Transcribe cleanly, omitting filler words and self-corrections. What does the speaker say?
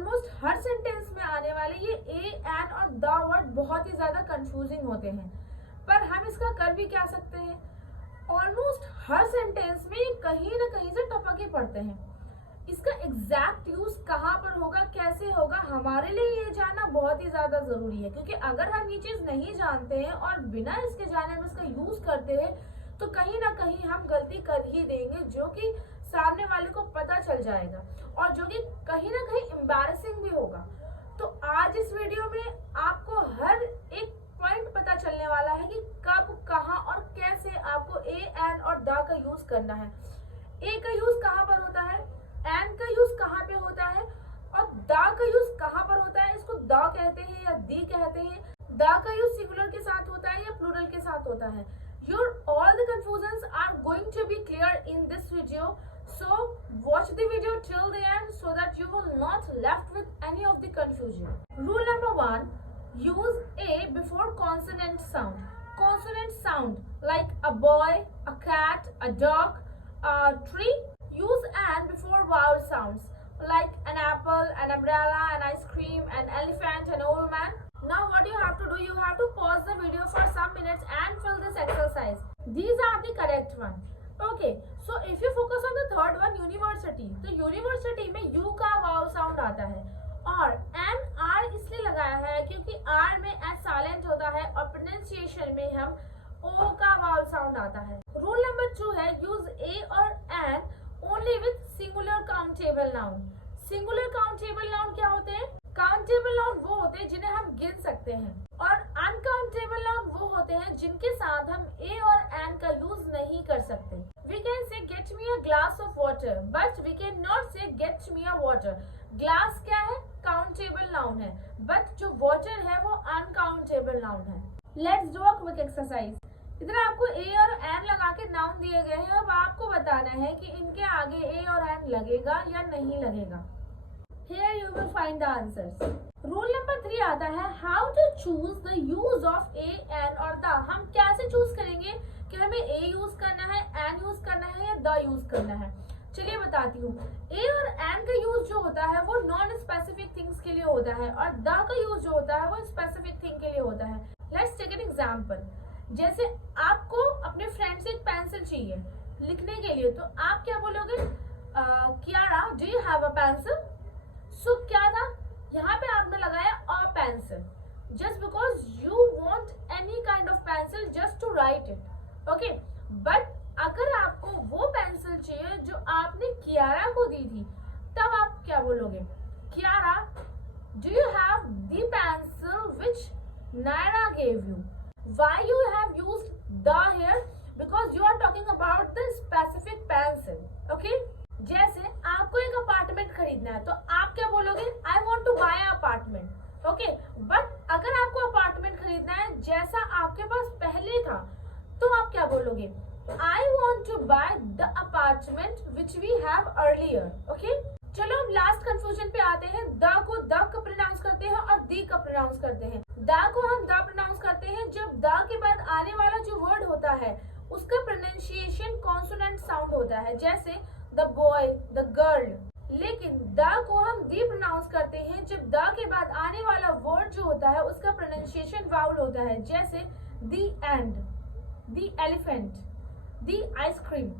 Almost हर sentence में आने वाले ये ए, एन और द वर्ड बहुत ही ज्यादा कंफ्यूजिंग होते हैं, पर हम इसका कर भी क्या सकते हैं। ऑलमोस्ट हर सेंटेंस में ये कहीं ना कहीं से टपक ही पड़ते हैं। इसका एग्जैक्ट यूज कहाँ पर होगा, कैसे होगा, हमारे लिए ये जानना बहुत ही ज्यादा जरूरी है, क्योंकि अगर हम ये चीज नहीं जानते हैं और बिना इसके जाने हम इसका यूज करते हैं तो कहीं ना कहीं हम गलती कर ही देंगे, जो कि सामने वाले को पता चल जाएगा और जो कि कहीं ना कहीं एम्बैरेसिंग भी होगा। तो आज इस वीडियो में आपको हर एक पॉइंट पता चलने वाला है कि कब, कहाँ और कैसे आपको ए, एन और द का यूज करना है। ए का यूज कहाँ पर होता है, एन का यूज कहाँ पे होता है और द का यूज कहाँ पर होता है। इसको द कहते हैं या दी कहते हैं। द का यूज सिंगुलर के साथ होता है या प्लूरल के साथ होता है। Your all the confusions are going to be clear in this video, so watch the video till the end so that you will not left with any of the confusion. Rule number 1, use a before consonant sound. Consonant sound like a boy, a cat, a dog, a tree. Use an before vowel sounds like an apple, an umbrella, an ice cream, an elephant, an old man. Now what you have to do, you have to pause the video for some minutes and fill this exercise. These are the correct one. Okay, so if you focus on the third one, university, तो university में U का vowel sound आता है और N R इसलिए लगाया है क्योंकि R में S silent होता है और pronunciation में हम O का vowel sound आता है। Rule number 2 है use A और N only with singular countable noun. Singular countable noun क्या होते हैं? काउंटेबल नाउन वो होते हैं जिन्हें हम गिन सकते हैं और अनकाउंटेबल नाउन वो होते हैं जिनके साथ हम ए और एन का यूज नहीं कर सकते। We can say get me a glass of water but we can not say get me a water. Glass क्या है? काउंटेबल नाउन है, बट जो वाटर है वो अनकाउंटेबल नाउन है। Let's do a quick exercise. इधर आपको ए और एन लगा के नाउन दिए गए हैं, अब आपको बताना है कि इनके आगे ए और एन लगेगा या नहीं लगेगा। Here you will find the answers. Rule number 3 आता है how to choose the use of a, n और the। हम कैसे चूज करेंगे कि हमें a यूज करना है, n यूज करना है या the यूज करना है। चलिए बताती हूँ। a और n का यूज जो होता है वो नॉन स्पेसिफिक थिंग्स के लिए होता है और the का यूज जो होता है वो स्पेसिफिक थिंग के लिए होता है। Let's take an example. जैसे आपको अपने फ्रेंड से एक पेंसिल चाहिए लिखने के लिए, तो आप क्या बोलोगे? Kiara, do you have a pencil? So क्या था, यहाँ पे आपने लगाया a pencil just because you want any kind of pencil just to write it. Okay, but अगर आपको वो पेंसिल चाहिए जो आपने कियारा को दी थी, तब आप क्या बोलोगे? Kiara, do you have the pencil which Nayra gave you? Why you have used the here? Because you are talking about the specific pencil. Okay, जैसे आपको एक अपार्टमेंट खरीदना है तो आप क्या बोलोगे? I want to buy apartment. Okay, but अगर आपको अपार्टमेंट खरीदना है जैसा आपके पास पहले था, तो आप क्या बोलोगे? I want to buy the apartment which we have earlier. Okay, चलो हम लास्ट कंफ्यूजन पे आते हैं। द को द का प्रोनाउंस करते हैं और दी का प्रोनाउंस करते हैं। द को हम द प्रोनाउंस करते हैं जब द के बाद आने वाला जो वर्ड होता है उसका प्रोनाउंसिएशन कॉन्सोनेंट साउंड होता है, जैसे द बॉय, द गर्ल। लेकिन द को हम दी प्रोनाउंस करते हैं जब द के बाद आने वाला वर्ड जो होता है उसका प्रोनाउंसिएशन वाउल होता है, जैसे the end, the elephant, the ice cream.